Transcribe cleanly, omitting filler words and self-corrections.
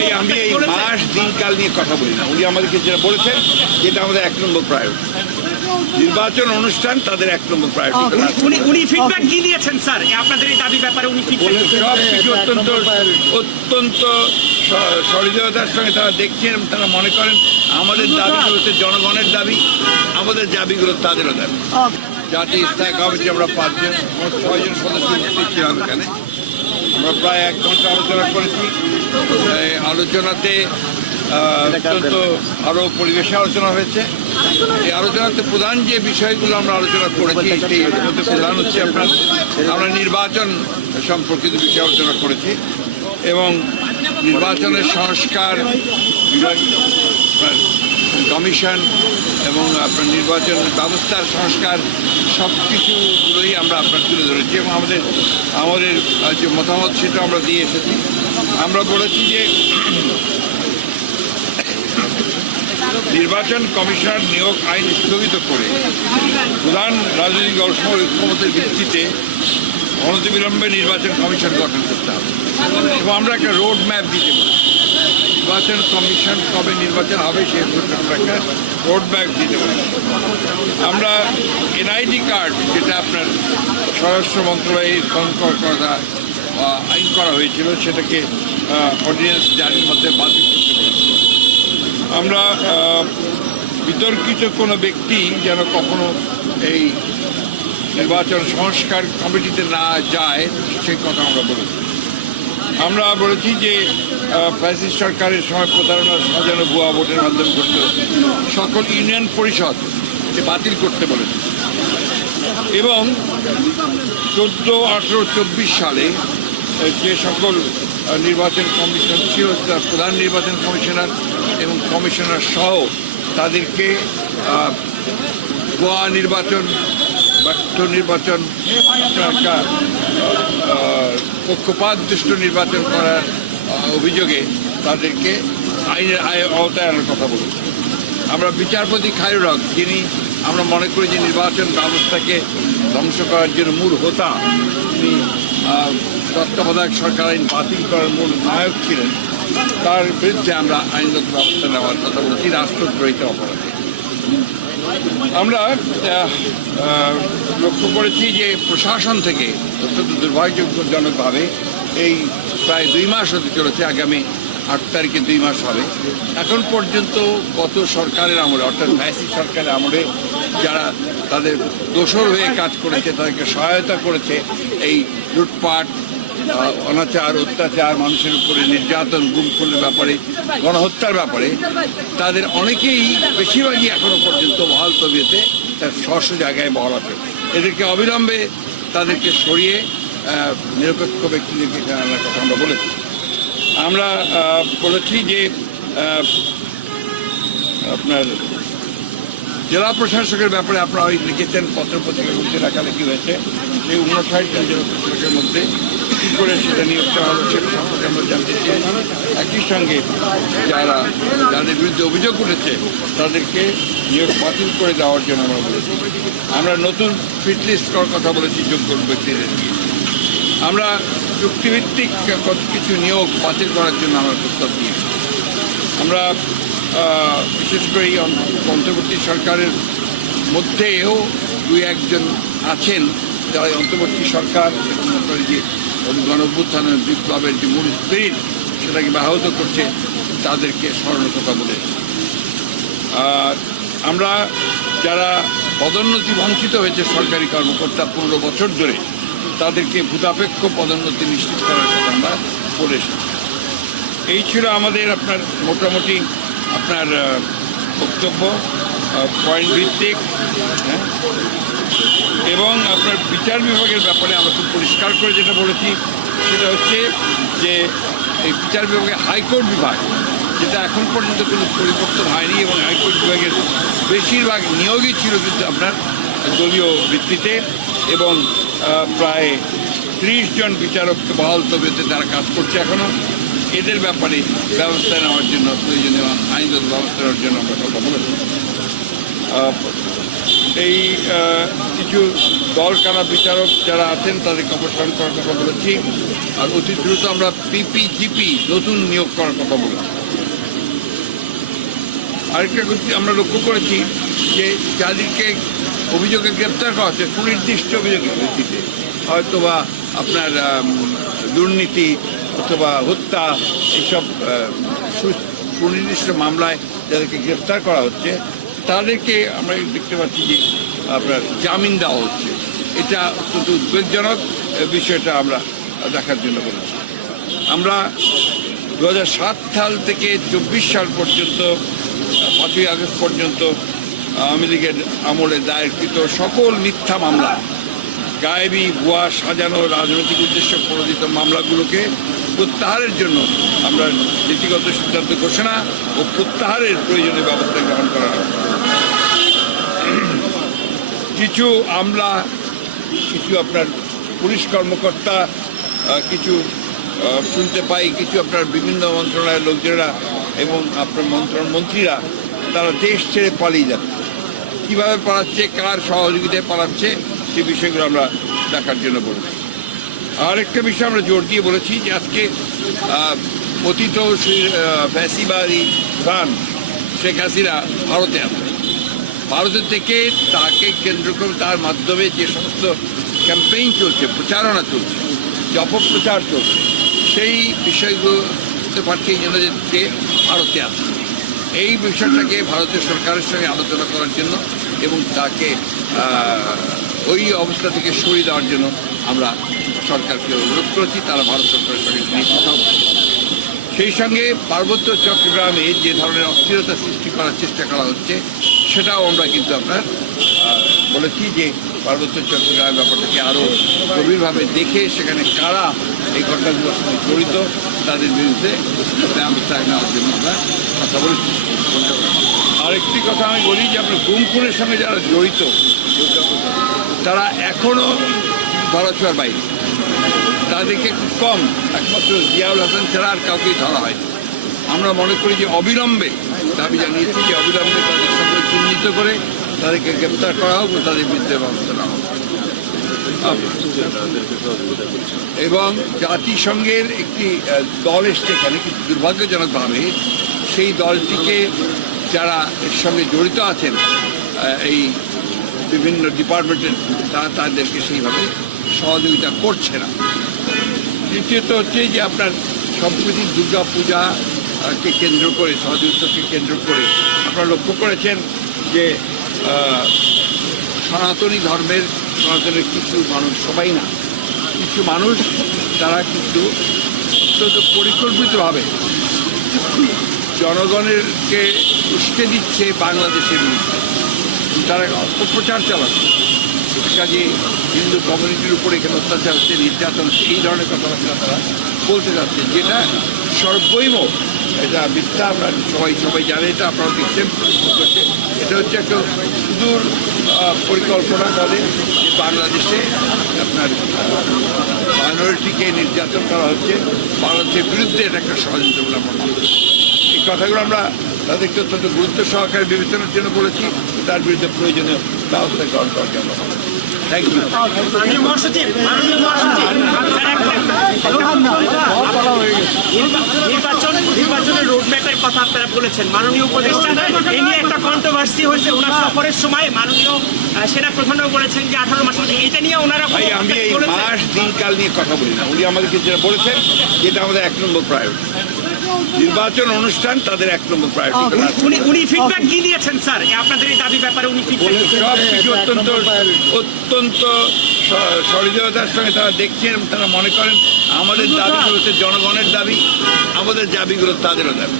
ভাই আমি এই মাস দিনকাল নিয়ে কথা বলি না, উনি আমাদেরকে যেটা বলেছেন যেটা আমাদের 1 নম্বর প্রায়োরিটি, নির্বাচন অনুষ্ঠান তাদের 1 নম্বর প্রায়োরিটি। উনি ফিডব্যাক কি দিয়েছেন স্যার আপনাদের এই দাবি ব্যাপারে? উনি সব কিছু অত্যন্ত সহৃদয়তার সঙ্গে তারা দেখছেন এবং তারা মনে করেন আমাদের দাবিগুলো হচ্ছে জনগণের দাবি, আমাদের দাবিগুলো তাদেরও দাবি। জাতীয় স্থায়ী কমিটি আমরা 5 জন 6 জন সদস্য উপস্থিত ছিলাম এখানে। আমরা প্রায় 1 ঘন্টা আলোচনা করেছি। আলোচনাতে অত্যন্ত আরও পরিবেশে আলোচনা হয়েছে। এই আলোচনাতে প্রধান যে বিষয়গুলো আমরা আলোচনা করেছি সেই মধ্যে প্রধান হচ্ছে আমরা নির্বাচন সম্পর্কিত বিষয়ে আলোচনা করেছি এবং নির্বাচনের সংস্কার বিভাগ কমিশন এবং আপনার নির্বাচন ব্যবস্থার সংস্কার সব কিছুগুলোই আমরা আপনার তুলে ধরেছি এবং আমাদের যে মতামত সেটা আমরা দিয়ে এসেছি। আমরা বলেছি যে নির্বাচন কমিশনার নিয়োগ আইন স্থগিত করে প্রধান রাজনৈতিক দলসমূহ ঐক্যমতের ভিত্তিতে অনতিবিলম্বে নির্বাচন কমিশন গঠন করতে হবে এবং আমরা একটা রোড ম্যাপ দিতে পারি। নির্বাচন কমিশন কবে নির্বাচন হবে সে আমরা একটা রোড ম্যাপ দিতে পারি। আমরা এনআইডি কার্ড যেটা আপনার স্বরাষ্ট্র মন্ত্রণালয়ের কথা আইন করা হয়েছিল সেটাকে অর্ডিন্যান্স জারির মধ্যে বাতিল করতে পেরেছি। আমরা বিতর্কিত কোনো ব্যক্তি যেন কখনো এই নির্বাচন সংস্কার কমিটিতে না যায় সেই কথা আমরা বলেছি। আমরা বলেছি যে ফ্যাসিস্ট সরকারের সময় প্রতারণার সাজানো ভুয়া ভোটের মাধ্যমে করতে সকল ইউনিয়ন পরিষদ বাতিল করতে বলেছি এবং 14, 18, 24 সালে যে সকল নির্বাচন কমিশন ছিল তার প্রধান নির্বাচন কমিশনার এবং কমিশনার সহ তাদেরকে ভুয়া নির্বাচন ব্যর্থ নির্বাচন একটা পক্ষপাতদুষ্ট নির্বাচন করার অভিযোগে তাদেরকে আইনের আওতায় আনার কথা বলেছি। আমরা বিচারপতি খায়রুল হক, যিনি আমরা মনে করি যে নির্বাচন ব্যবস্থাকে ধ্বংস করার জন্য মূল হোতা, তিনি তত্ত্বাবধায়ক সরকার আইন বাতিল করার মূল নায়ক ছিলেন, তার বিরুদ্ধে আমরা আইনগত ব্যবস্থা নেওয়ার কথা বলছি রাষ্ট্রদ্রোহিতা অপরাধে। আমরা লক্ষ্য করেছি যে প্রশাসন থেকে অত্যন্ত দুর্ভাগ্যজনকভাবে এই প্রায় 2 মাস হতে চলেছে, আগামী 8 তারিখে 2 মাস হবে, এখন পর্যন্ত গত সরকারের আমলে অর্থাৎ ফ্যাসিস্ট সরকারের আমলে যারা তাদের দোসর হয়ে কাজ করেছে তাদেরকে সহায়তা করেছে এই লুটপাট, অনাচার, অত্যাচার, মানুষের উপরে নির্যাতন, গুম খুনের ব্যাপারে, গণহত্যার ব্যাপারে তাদের অনেকেই বেশিরভাগই এখনো পর্যন্ত বহাল তবিয়তে তার স্ব জায়গায় বহাল আছে। এদেরকে অবিলম্বে তাদেরকে সরিয়ে নিরপেক্ষ ব্যক্তিদেরকে আনার কথা আমরা বলেছি। আমরা বলেছি যে আপনার জেলা প্রশাসকের ব্যাপারে আপনারা লিখেছেন পত্রপত্রিকা লেখালেখি হয়েছে, সেই 59 জন জেলা প্রশাসকের মধ্যে কী করে সেটা নিয়োগ করা হলো সেটা সম্পর্কে আমরা জানতে চাই। একই সঙ্গে যাদের বিরুদ্ধে অভিযোগ উঠেছে তাদেরকে নিয়োগ বাতিল করে দেওয়ার জন্য আমরা বলেছি। আমরা নতুন ফিট লিস্ট করার কথা বলেছি যোগ্য ব্যক্তিদের। আমরা চুক্তিভিত্তিক কিছু নিয়োগ বাতিল করার জন্য আমরা প্রস্তাব দিয়েছি। আমরা বিশেষ করে এই অন্তর্বর্তী সরকারের মধ্যেও 2-1 জন আছেন যারা অন্তর্বর্তী সরকার যে গণঅভ্যুত্থানের বিপ্লবের যে মূল স্পিরিট সেটাকে ব্যাহত করছে তাদেরকে স্মরণের কথা বলে। আর আমরা যারা পদোন্নতি বঞ্চিত হয়েছে সরকারি কর্মকর্তা 15 বছর ধরে তাদেরকে ভূতাপেক্ষ পদোন্নতি নিশ্চিত করার কথা আমরা বলে এসেছি। এই ছিল আমাদের আপনার মোটামুটি আপনার বক্তব্য, পয়েন্ট ভিত্তিক, হ্যাঁ। এবং আপনার বিচার বিভাগের ব্যাপারে আমরা খুব পরিষ্কার করে যেটা বলেছি সেটা হচ্ছে যে এই বিচার বিভাগে হাইকোর্ট বিভাগ যেটা এখন পর্যন্ত কোনো পরিবর্তন হয়নি এবং হাইকোর্ট বিভাগের বেশিরভাগ নিয়োগই ছিল কিন্তু আপনার দলীয় ভিত্তিতে এবং প্রায় 30 জন বিচারককে বহাল তবিয়তে তারা কাজ করছে এখনও। এদের ব্যাপারে ব্যবস্থা নেওয়ার জন্য প্রয়োজনীয় আইনগত ব্যবস্থা নেওয়ার জন্য আমরা কথা বলেছি। এই কিছু দল কানা বিচারক যারা আছেন তাদেরকে অপসারণ করার কথা বলেছি। আর অতি দ্রুত আমরা পিপিজিপি নতুন নিয়োগ করার কথা বলেছি। আরেকটা আমরা লক্ষ্য করেছি যে যাদেরকে অভিযোগে গ্রেপ্তার করা হচ্ছে সুনির্দিষ্ট অভিযোগের ভিত্তিতে, হয়তোবা আপনার দুর্নীতি অথবা হত্যা এইসব সুনির্দিষ্ট মামলায় যাদেরকে গ্রেপ্তার করা হচ্ছে তাদেরকে আমরা দেখতে পাচ্ছি যে আপনার জামিন দেওয়া হচ্ছে। এটা অত্যন্ত উদ্বেগজনক বিষয়টা আমরা দেখার জন্য বলেছি। আমরা 2007 সাল থেকে 24 সাল পর্যন্ত 5ই আগস্ট পর্যন্ত আওয়ামী লীগের আমলে দায়েরকৃত সকল মিথ্যা মামলা, গায়েবী ভুয়া সাজানো রাজনৈতিক উদ্দেশ্য প্রণোদিত মামলাগুলোকে প্রত্যাহারের জন্য আমরা নীতিগত সিদ্ধান্ত ঘোষণা ও প্রত্যাহারের প্রয়োজনীয় ব্যবস্থা গ্রহণ করা হবে। কিছু আমলা, কিছু আপনার পুলিশ কর্মকর্তা, কিছু শুনতে পাই কিছু আপনার বিভিন্ন মন্ত্রণালয়ের লোকজনেরা এবং আপনার মন্ত্রীরা তারা দেশ ছেড়ে পালিয়ে যাচ্ছে। কীভাবে পালাচ্ছে, কার সহযোগিতায় পালাচ্ছে, সেই বিষয়গুলো আমরা দেখার জন্য বলেছি। আর একটা বিষয় আমরা জোর দিয়ে বলেছি যে আজকে পতিত ফ্যাসিবাদী খান শেখ হাসিনা ভারতে আছে। ভারতের থেকে তাকে কেন্দ্র করে তার মাধ্যমে যে সমস্ত ক্যাম্পেইন চলছে, প্রচারণা চলছে, যে অপপ্রচার চলছে, সেই বিষয়গুলো বুঝতে পারছি এই জন্য যে সে ভারতে আছে। এই বিষয়টাকে ভারতের সরকারের সঙ্গে আলোচনা করার জন্য এবং তাকে ওই অবস্থা থেকে সরিয়ে দেওয়ার জন্য আমরা সরকারকে অনুরোধ করেছি। তারা ভারত সরকারের সঙ্গে নিয়ে কথা বলছে। সেই সঙ্গে পার্বত্য চট্টগ্রামে যে ধরনের অস্থিরতা সৃষ্টি করার চেষ্টা করা হচ্ছে সেটাও আমরা কিন্তু আপনার বলেছি যে পার্বত্য চট্টগ্রামের ব্যাপারটাকে আরও গভীরভাবে দেখে সেখানে কারা এই ঘটনাগুলোর সঙ্গে জড়িত তাদের বিরুদ্ধে ব্যবস্থা নেওয়ার জন্য আমরা কথা বলেছি। আরেকটি কথা আমি বলি যে আপনার গুম খুনের সঙ্গে যারা জড়িত তারা এখনও ধরাছোঁয়ার বাইরে। তাদেরকে খুব কম, একমাত্র জিয়াউল হাসান ছাড়া আর কাউকেই ধরা হয়নি। আমরা মনে করি যে অবিলম্বে দাবি জানিয়েছি যে অবিলম্বে তাদের সঙ্গে চিহ্নিত করে তাদেরকে গ্রেপ্তার করা হোক ও তাদের বিরুদ্ধে ব্যবস্থা নেওয়া হোক। এবং জাতিসংঘের একটি দল এসছে এখানে, কিন্তু দুর্ভাগ্যজনকভাবে সেই দলটিকে যারা এর সঙ্গে জড়িত আছেন এই বিভিন্ন ডিপার্টমেন্টের, তারা তাদেরকে সেইভাবে সহযোগিতা করছে না। দ্বিতীয়ত হচ্ছে যে আপনার সম্প্রতি দুর্গা পূজাকে কেন্দ্র করে, সহযোগিতাকে কেন্দ্র করে আপনারা লক্ষ্য করেছেন যে সনাতনী কিছু মানুষ, সবাই না, কিছু মানুষ তারা কিন্তু অত্যন্ত পরিকল্পিতভাবে জনগণেরকে উস্কে দিচ্ছে বাংলাদেশের বিরুদ্ধে। তারা অপপ্রচার চালাচ্ছে, কাজে হিন্দু কমিউনিটির উপরে এখানে অত্যাচার হচ্ছে, নির্যাতন হচ্ছে, এই ধরনের কথাবার্তা তারা বলতে যাচ্ছে, যেটা সর্বৈব এটা মিথ্যা। আমরা সবাই জানে, এটা আপনারা দেখছেন করছে। এটা হচ্ছে একটা সুদূর পরিকল্পনা করে যে বাংলাদেশে আপনার মাইনরিটিকে নির্যাতন করা হচ্ছে, বাংলাদেশের বিরুদ্ধে এটা একটা ষড়যন্ত্র বলে আমরা মনে করি। এই কথাগুলো আমরা তাদেরকে অত্যন্ত গুরুত্ব সহকারে বিবেচনার জন্য বলেছি, তার বিরুদ্ধে প্রয়োজনীয় ব্যবস্থা গ্রহণ করার জন্য। Thank you. নির্বাচনের রোডম্যাপের কথা আপনারা বলেছেন, মাননীয় উপদেষ্টা এই নিয়ে একটা কন্ট্রোভার্সি হয়েছে। ওনার সফরের সময় মাননীয় সেনা প্রধানও বলেছেন যে 18 মাস মধ্যে, এটা নিয়ে ওনারা আমি এই মাস দিনকাল নিয়ে কথা বলি না। উনি আমাদেরকে যেটা বলেছেন যেটা আমাদের 1 নম্বর প্রায়োরিটি, নির্বাচন অনুষ্ঠান তাদের 1 নম্বর প্রায়োরিটি। উনি ফিডব্যাক কি দিয়েছেন স্যার আপনাদের এই দাবি ব্যাপারে? উনি সব কিছু অত্যন্ত সহৃদয়তার সঙ্গে তারা দেখছেন এবং তারা মনে করেন আমাদের দাবিগুলো হচ্ছে জনগণের দাবি, আমাদের দাবিগুলো তাদেরও দাবি।